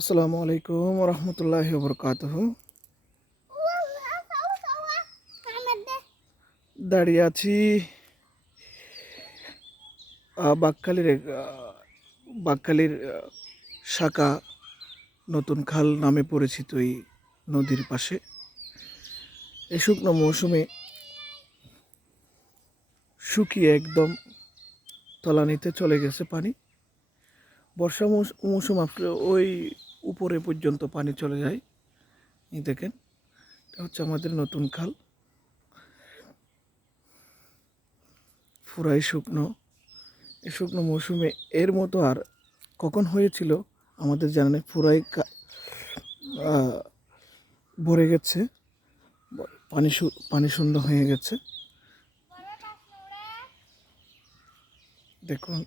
আসসালামু আলাইকুম রহমতুল্লাহি বরকাতুহু। দাঁড়িয়ে আছি বাক্কালির শাখা নতুন খাল নামে পরিচিত এই নদীর পাশে। এই শুকনো মৌসুমে শুকিয়ে একদম তলানিতে চলে গেছে পানি। বর্ষা মৌসুম আসলে ওই উপরে পর্যন্ত পানি চলে যায়। এই দেখেন, এটা হচ্ছে আমাদের নতুন খাল, পুরাই শুকনো। এই শুকনো মৌসুমে এর মতো আর কখন হয়েছিল আমাদের জানা নেই। পুরাই ভরে গেছে, পানি শূন্য হয়ে গেছে। দেখুন